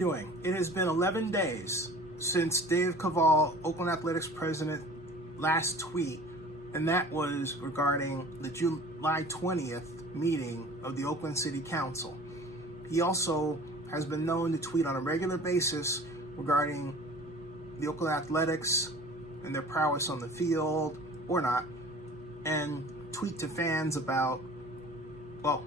Doing. It has been 11 days since Dave Kaval, Oakland Athletics president, last tweet, and that was regarding the July 20th meeting of the Oakland City Council. He also has been known to tweet on a regular basis regarding the Oakland Athletics and their prowess on the field, or not, and tweet to fans about, well,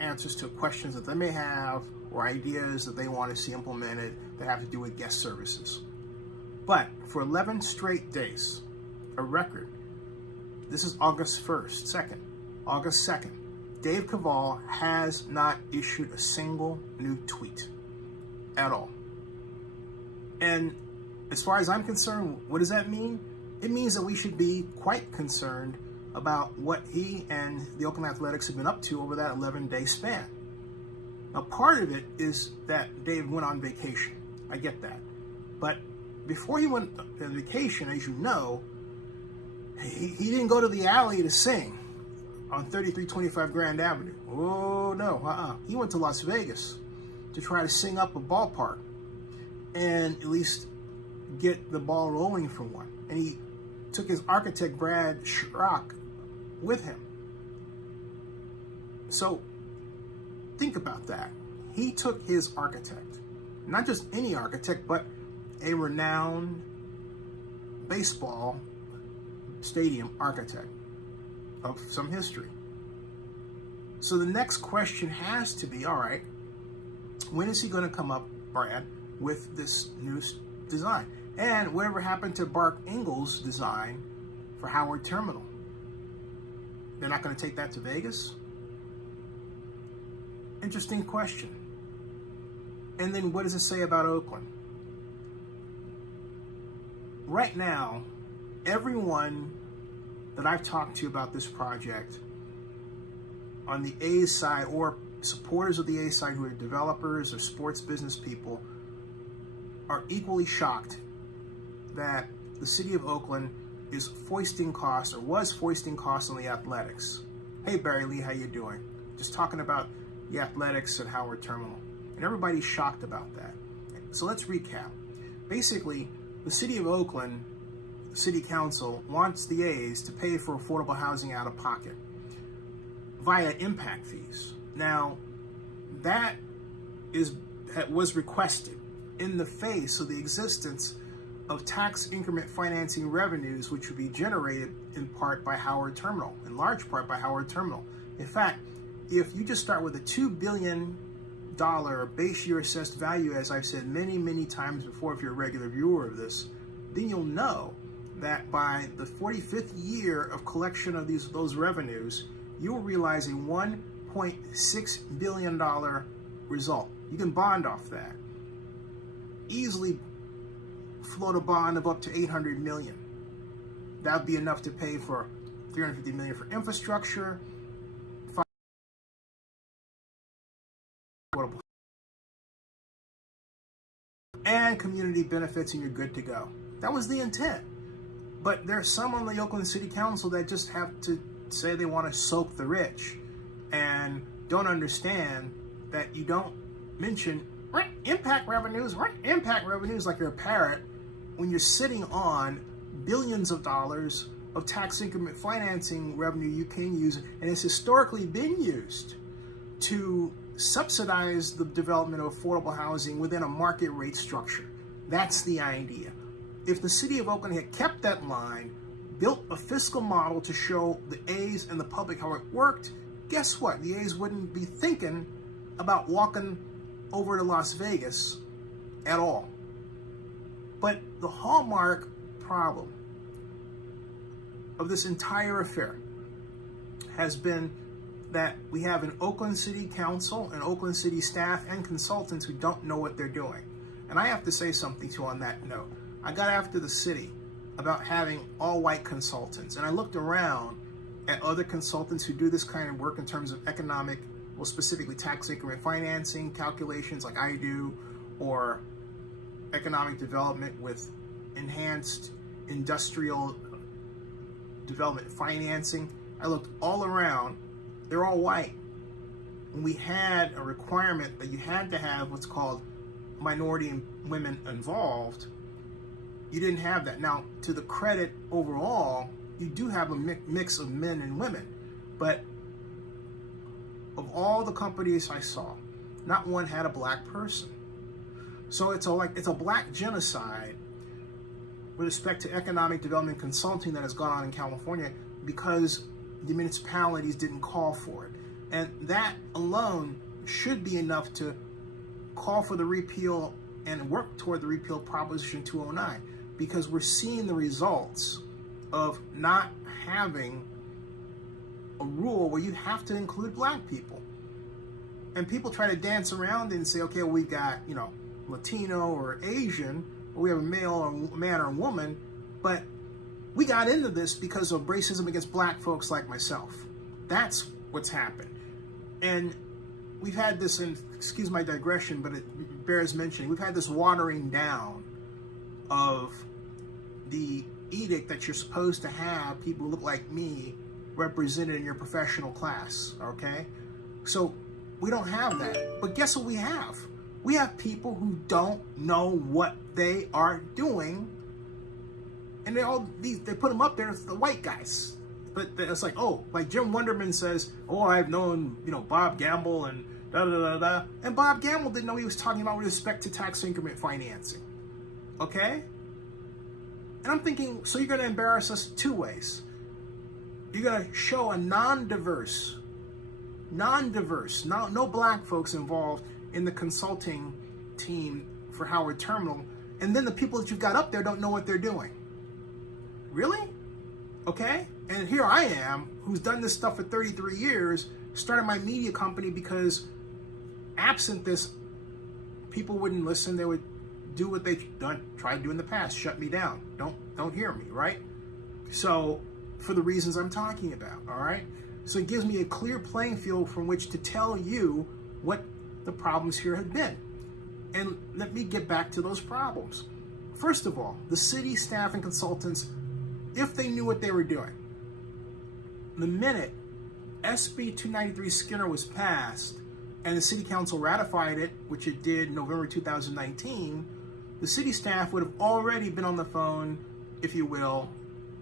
answers to questions that they may have or ideas that they want to see implemented that have to do with guest services. But for 11 straight days, a record, this is August 2nd, Dave Kaval has not issued a single new tweet at all. And as far as I'm concerned, what does that mean? It means that we should be quite concerned about what he and the Oakland Athletics have been up to over that 11-day span. Now, part of it is that Dave went on vacation. I get that. But before he went on vacation, as you know, he didn't go to the alley to sing on 3325 Grand Avenue. Oh, no, He went to Las Vegas to try to sing up a ballpark and at least get the ball rolling for one. And he took his architect, Brad Schrock, with him. So think about that. He took his architect, not just any architect, but a renowned baseball stadium architect of some history. So the next question has to be, all right, when is he going to come up, Brad, with this new design? And whatever happened to Bart Engel's design for Howard Terminal? They're not going to take that to Vegas? Interesting question. And then what does it say about Oakland? Right now, everyone that I've talked to about this project on the A's side, or supporters of the A's side who are developers or sports business people, are equally shocked that the city of Oakland is foisting costs, or was foisting costs, on the Athletics. Hey, Barry Lee, how you doing? Just talking about the Athletics at Howard Terminal. And everybody's shocked about that. So let's recap. Basically, the city of Oakland, the city council, wants the A's to pay for affordable housing out of pocket via impact fees. Now, that was requested in the face of the existence of tax increment financing revenues, which would be generated in part by Howard Terminal, in large part by Howard Terminal. In fact, if you just start with a $2 billion base year assessed value, as I've said many, many times before, if you're a regular viewer of this, then you'll know that by the 45th year of collection of those revenues, you will realize a $1.6 billion result. You can bond off that. Easily float a bond of up to $800 million. That would be enough to pay for $350 million for infrastructure, and community benefits, and you're good to go. That was the intent. But there's some on the Oakland City Council that just have to say they want to soak the rich and don't understand that you don't mention impact revenues like you're a parrot when you're sitting on billions of dollars of tax increment financing revenue you can use, and it's historically been used to subsidize the development of affordable housing within a market rate structure. That's the idea. If the city of Oakland had kept that line, built a fiscal model to show the A's and the public how it worked, guess what? The A's wouldn't be thinking about walking over to Las Vegas at all. But the hallmark problem of this entire affair has been that we have an Oakland City Council and Oakland City staff and consultants who don't know what they're doing. And I have to say something to you on that note. I got after the city about having all white consultants, and I looked around at other consultants who do this kind of work in terms of economic, well, specifically tax increment financing calculations like I do, or economic development with enhanced industrial development financing. I looked all around. They're all white. And we had a requirement that you had to have what's called minority and women involved, you didn't have that. Now, to the credit overall, you do have a mix of men and women, but of all the companies I saw, not one had a black person. So it's a black genocide with respect to economic development consulting that has gone on in California because the municipalities didn't call for it. And that alone should be enough to call for the repeal and work toward the repeal Proposition 209, because we're seeing the results of not having a rule where you have to include black people. And people try to dance around it and say, okay, well, we got, Latino or Asian, or we have a male or a man or a woman, but we got into this because of racism against black folks like myself. That's what's happened. And we've had this, and excuse my digression, but it bears mentioning, we've had this watering down of the edict that you're supposed to have people who look like me represented in your professional class, okay? So we don't have that. But guess what we have? We have people who don't know what they are doing, and they put them up there as the white guys. But it's like, like Jim Wonderman says, I've known, Bob Gamble and da-da-da-da. And Bob Gamble didn't know what he was talking about with respect to tax increment financing. Okay? And I'm thinking, so you're going to embarrass us two ways. You're going to show a non-diverse, no black folks involved in the consulting team for Howard Terminal, and then the people that you've got up there don't know what they're doing. Really? Okay? And here I am, who's done this stuff for 33 years, started my media company because absent this, people wouldn't listen. They would do what they tried to do in the past, shut me down. Don't hear me, right? So, for the reasons I'm talking about, all right? So it gives me a clear playing field from which to tell you what the problems here have been. And let me get back to those problems. First of all, the city staff and consultants, if they knew what they were doing, the minute SB 293 Skinner was passed and the city council ratified it, which it did November 2019, the city staff would have already been on the phone, if you will,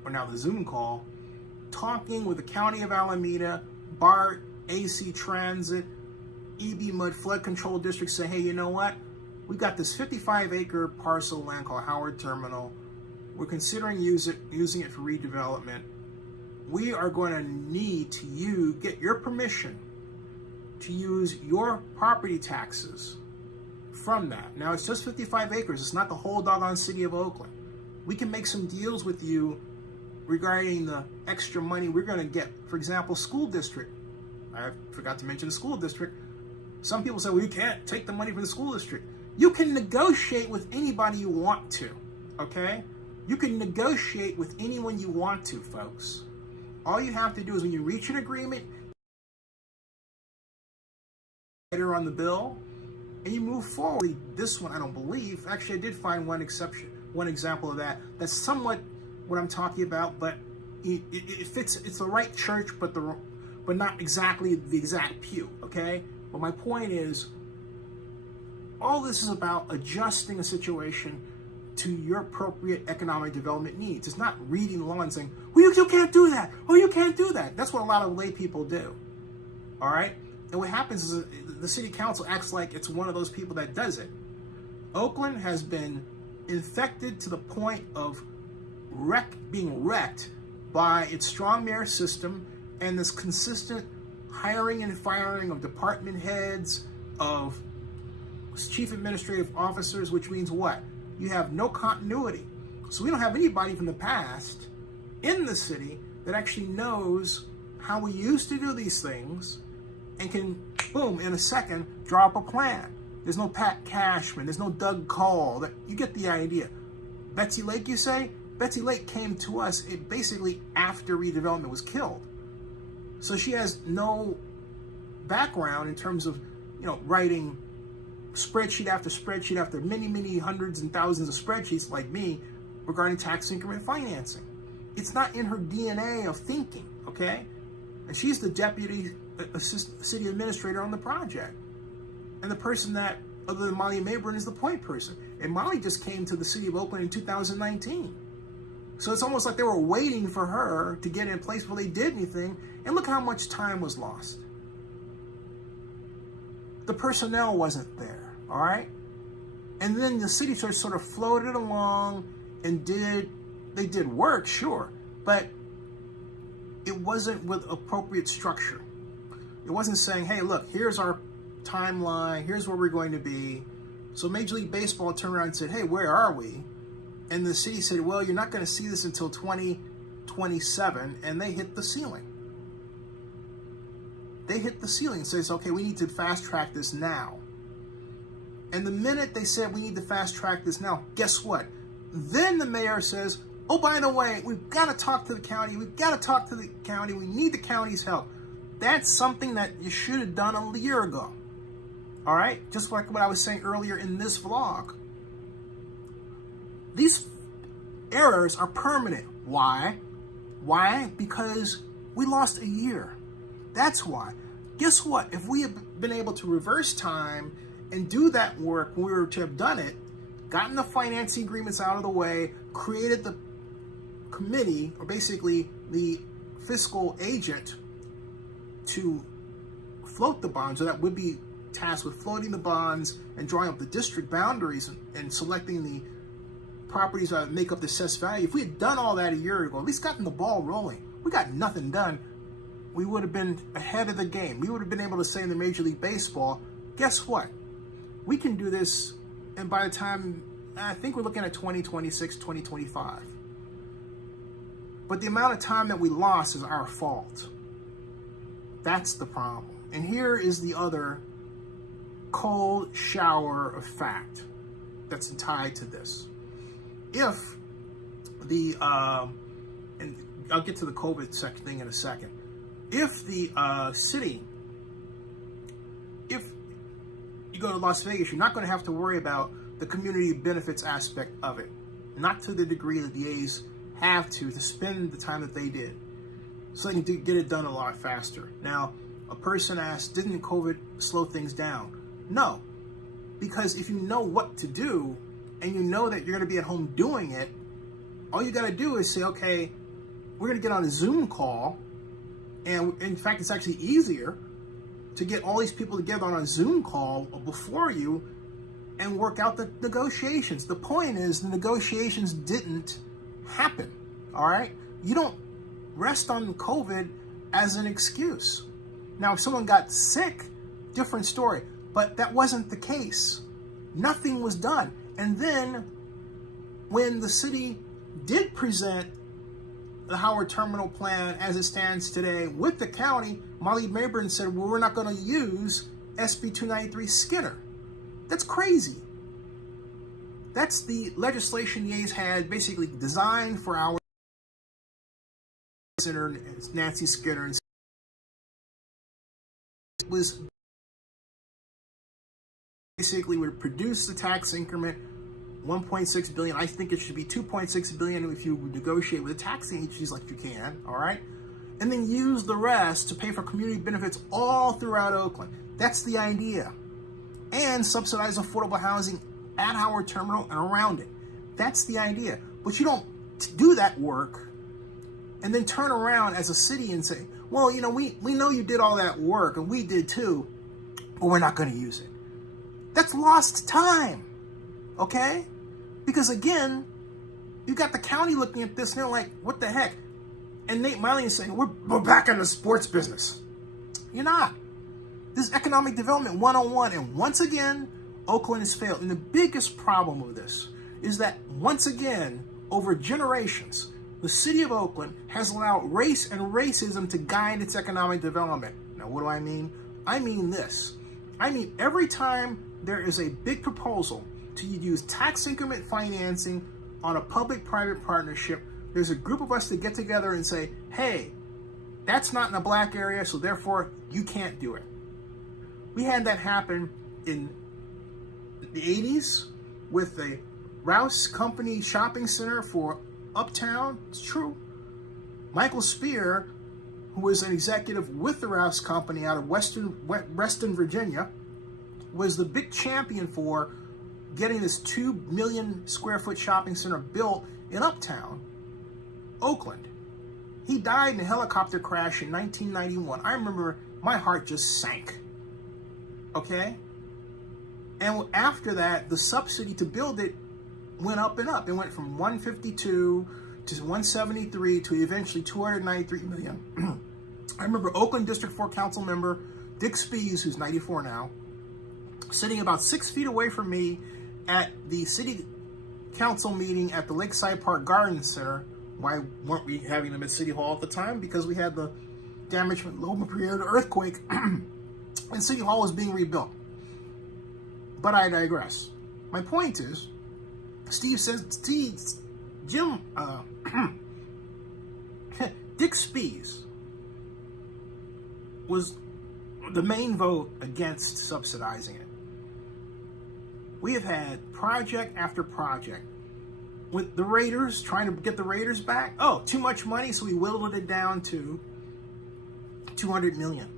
or now the Zoom call, talking with the County of Alameda, BART, AC Transit, EB Mud Flood Control District, saying, hey, you know what? We've got this 55-acre parcel of land called Howard Terminal. We're considering using it for redevelopment. We are going to need to get your permission to use your property taxes from that. Now, it's just 55 acres. It's not the whole doggone city of Oakland. We can make some deals with you regarding the extra money we're going to get. For example, school district. I forgot to mention the school district. Some people say, well, you can't take the money from the school district. You can negotiate with anybody you want to, okay? You can negotiate with anyone you want to, folks. All you have to do is when you reach an agreement, on the bill, and you move forward. This one, I don't believe. Actually, I did find one example of that. That's somewhat what I'm talking about, but it fits. It's the right church, but not exactly the exact pew. Okay. But my point is, all this is about adjusting a situation to your appropriate economic development needs. It's not reading the law and saying, well, you can't do that. Oh, you can't do that. That's what a lot of lay people do. All right. And what happens is the city council acts like it's one of those people that does it. Oakland has been infected to the point of being wrecked by its strong mayor system and this consistent hiring and firing of department heads, of chief administrative officers, which means what? You have no continuity. So we don't have anybody from the past in the city that actually knows how we used to do these things and can, boom, in a second, draw up a plan. There's no Pat Cashman. There's no Doug Cole. You get the idea. Betsy Lake, you say? Betsy Lake came to us basically after redevelopment was killed. So she has no background in terms of, writing spreadsheet after many hundreds and thousands of spreadsheets like me regarding tax increment financing. It's not in her DNA of thinking, okay? And she's the deputy city administrator on the project. And the person that other than Molly Mayburn is the point person. And Molly just came to the city of Oakland in 2019. So it's almost like they were waiting for her to get in place before they did anything. And look how much time was lost. The personnel wasn't there, all right? And then the city sort of floated along and they did work, sure, but it wasn't with appropriate structure. It wasn't saying, hey, look, here's our timeline, here's where we're going to be. So Major League Baseball turned around and said, hey, where are we? And the city said, well, you're not going to see this until 2027, and they hit the ceiling. They hit the ceiling and says, okay, we need to fast track this now. And the minute they said we need to fast track this now, guess what? Then the mayor says, oh, by the way, we've got to talk to the county. We've got to talk to the county. We need the county's help. That's something that you should have done a year ago. All right? Just like what I was saying earlier in this vlog. These errors are permanent. Why? Why? Because we lost a year. That's why. Guess what? If we had been able to reverse time and do that work when we were to have done it, gotten the financing agreements out of the way, created the committee, or basically the fiscal agent to float the bonds, so that would be tasked with floating the bonds and drawing up the district boundaries and selecting the properties that make up the assessed value. If we had done all that a year ago, at least gotten the ball rolling, we got nothing done. We would have been ahead of the game. We would have been able to say in the Major League Baseball, guess what? We can do this, and by the time, I think we're looking at 2026, 2025. But the amount of time that we lost is our fault. That's the problem. And here is the other cold shower of fact that's tied to this. If the, and I'll get to the COVID thing in a second. If the city, if you go to Las Vegas, you're not going to have to worry about the community benefits aspect of it. Not to the degree that the A's have to spend the time that they did. So they can get it done a lot faster. Now, a person asked, didn't COVID slow things down? No, because if you know what to do and you know that you're going to be at home doing it, all you got to do is say, okay, we're going to get on a Zoom call. And in fact, it's actually easier to get all these people together on a Zoom call before you and work out the negotiations. The point is the negotiations didn't happen, all right? You don't rest on COVID as an excuse. Now, if someone got sick, different story, but that wasn't the case. Nothing was done. And then when the city did present the Howard Terminal plan as it stands today with the county, Molly Mayburn said, well, we're not going to use SB 293 Skinner. That's crazy. That's the legislation the A's had basically designed for our Senator Nancy Skinner. And it was basically would produce the tax increment 1.6 billion. I think it should be 2.6 billion if you negotiate with the tax agencies like you can, all right? And then use the rest to pay for community benefits all throughout Oakland. That's the idea. And subsidize affordable housing at Howard Terminal and around it. That's the idea. But you don't do that work and then turn around as a city and say, well, you know, we know you did all that work and we did too, but we're not going to use it. That's lost time, okay? Because again, you got the county looking at this and they're like, what the heck? And Nate Miley is saying, we're back in the sports business. You're not. This is economic development 101. And once again, Oakland has failed. And the biggest problem with this is that once again, over generations, the city of Oakland has allowed race and racism to guide its economic development. Now, what do I mean? I mean this. I mean, every time there is a big proposal to use tax increment financing on a public-private partnership, there's a group of us that get together and say, hey, that's not in a black area, so therefore you can't do it. We had that happen in the 80s with the Rouse Company shopping center for Uptown. It's true. Michael Spear, who was an executive with the Rouse Company out of Reston, Virginia, was the big champion for getting this 2 million square foot shopping center built in Uptown, Oakland. He died in a helicopter crash in 1991. I remember my heart just sank. Okay? And after that, the subsidy to build it went up and up. It went from 152 to 173 to eventually 293 million. I remember Oakland District 4 Council member Dick Spees, who's 94 now, sitting about 6 feet away from me at the city council meeting at the Lakeside Park Garden Center. Why weren't we having them at City Hall at the time? Because we had the damage from Loma Prieta earthquake and City Hall was being rebuilt. But I digress. My point is, Dick Spees was the main vote against subsidizing it. We have had project after project with the Raiders, trying to get the Raiders back. Oh, too much money, so we whittled it down to 200 million.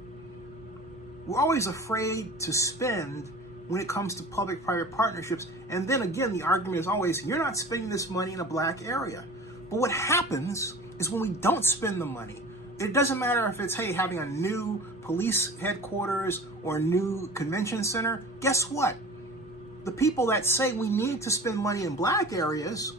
We're always afraid to spend when it comes to public-private partnerships. And then again, the argument is always, you're not spending this money in a black area. But what happens is when we don't spend the money, it doesn't matter if it's, hey, having a new police headquarters or a new convention center. Guess what? The people that say we need to spend money in black areas,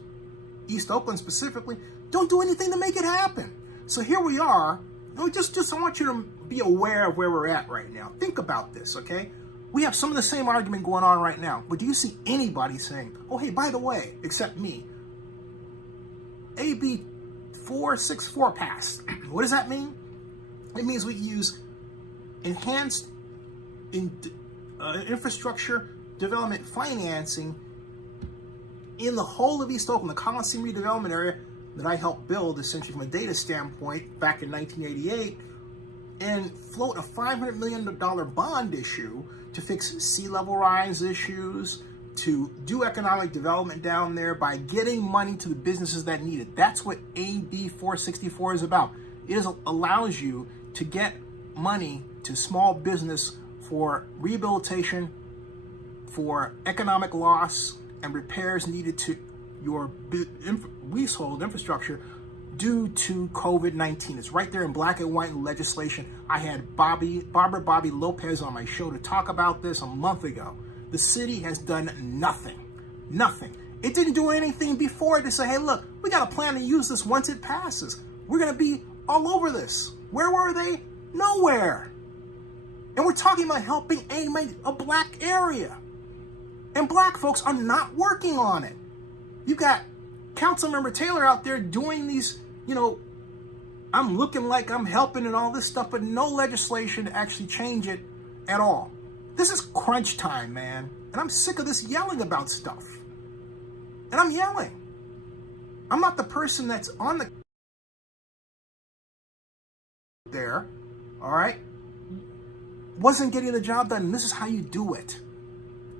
East Oakland specifically, don't do anything to make it happen. So here we are. I want you to be aware of where we're at right now. Think about this, okay? We have some of the same argument going on right now. But do you see anybody saying, oh, hey, by the way, except me, AB 464 passed. What does that mean? It means we use enhanced infrastructure development financing in the whole of East Oakland, the Coliseum redevelopment area that I helped build, essentially from a data standpoint, back in 1988, and float a $500 million bond issue to fix sea level rise issues, to do economic development down there by getting money to the businesses that need it. That's what AB 464 is about. It allows you to get money to small business for rehabilitation, for economic loss, and repairs needed to your leasehold infrastructure due to COVID-19. It's right there in black and white in legislation. I had Barbara Bobby Lopez on my show to talk about this a month ago. The city has done nothing. Nothing. It didn't do anything before to say, hey, look, we got a plan to use this once it passes. We're going to be all over this. Where were they? Nowhere. And we're talking about helping a black area. And black folks are not working on it. You've got Councilmember Taylor out there doing these, I'm looking like I'm helping and all this stuff, but no legislation to actually change it at all. This is crunch time, man. And I'm sick of this yelling about stuff. And I'm yelling. I'm not the person that's on the there, all right? Wasn't getting the job done, and this is how you do it.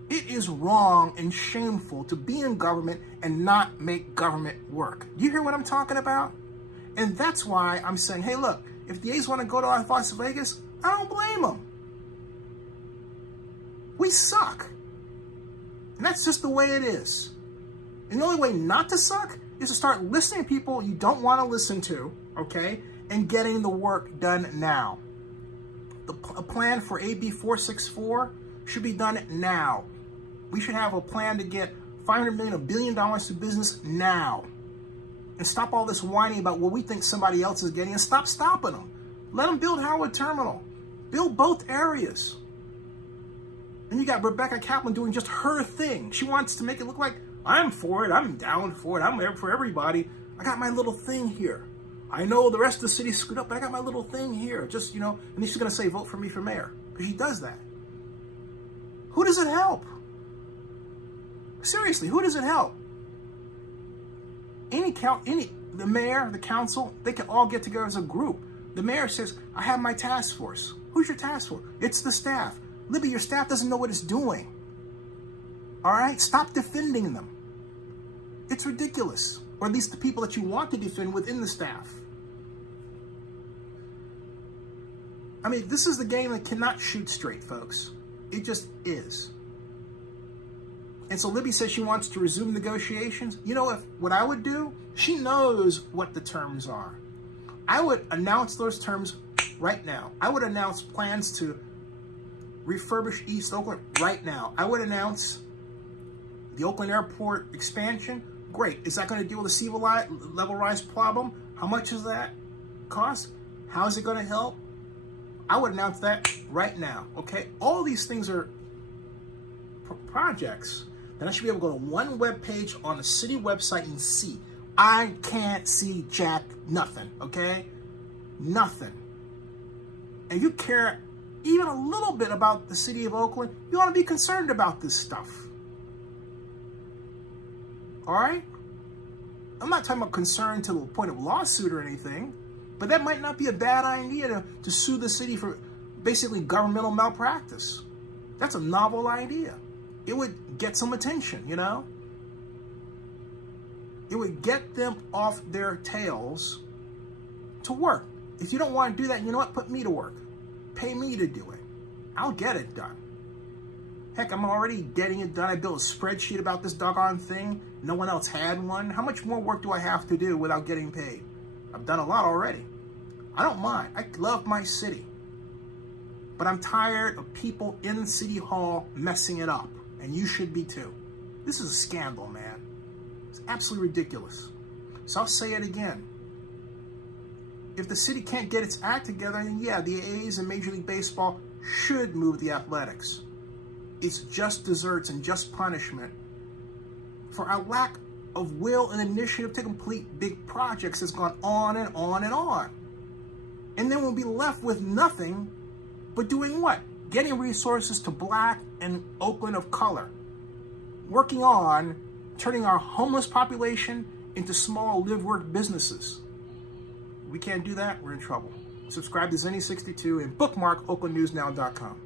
It is wrong and shameful to be in government and not make government work. Do you hear what I'm talking about? And that's why I'm saying, hey, look, if the A's want to go to Las Vegas, I don't blame them. We suck. And that's just the way it is. And the only way not to suck is to start listening to people you don't want to listen to, okay, and getting the work done now. A plan for AB 464 should be done now. We should have a plan to get $500 million, $1 billion to business now. And stop all this whining about what we think somebody else is getting, and stop stopping them. Let them build Howard Terminal. Build both areas. And you got Rebecca Kaplan doing just her thing. She wants to make it look like, I'm for it, I'm down for it, I'm there for everybody. I got my little thing here. I know the rest of the city's screwed up, but I got my little thing here. Just, and then she's going to say, vote for me for mayor. Because she does that. Who does it help? Seriously, who does it help? The mayor, the council, they can all get together as a group. The mayor says, I have my task force. Who's your task force? It's the staff. Libby, your staff doesn't know what it's doing. All right? Stop defending them. It's ridiculous. Or at least the people that you want to defend within the staff. I mean, this is the game that cannot shoot straight, folks. It just is. And so Libby says she wants to resume negotiations. You know what I would do? She knows what the terms are. I would announce those terms right now. I would announce plans to refurbish East Oakland right now. I would announce the Oakland Airport expansion. Great. Is that going to deal with the sea level rise problem? How much does that cost? How is it going to help? I would announce that right now. Okay? All these things are projects that I should be able to go to one web page on the city website and see. I can't see jack nothing. Okay? Nothing. And you care even a little bit about the city of Oakland, you ought to be concerned about this stuff. All right? I'm not talking about concern to the point of lawsuit or anything, but that might not be a bad idea to sue the city for basically governmental malpractice. That's a novel idea. It would get some attention, you know? It would get them off their tails to work. If you don't want to do that, you know what? Put me to work. Pay me to do it. I'll get it done. Heck, I'm already getting it done. I built a spreadsheet about this doggone thing. No one else had one. How much more work do I have to do without getting paid? I've done a lot already. I don't mind. I love my city. But I'm tired of people in City Hall messing it up. And you should be too. This is a scandal, man. It's absolutely ridiculous. So I'll say it again. If the city can't get its act together, then yeah, the A's and Major League Baseball should move the Athletics. It's just desserts and just punishment for our lack of will and initiative to complete big projects that's gone on and on and on. And then we'll be left with nothing but doing what? Getting resources to Black and Oakland of color. Working on turning our homeless population into small live-work businesses. We can't do that, we're in trouble. Subscribe to Zenny62 and bookmark oaklandnewsnow.com.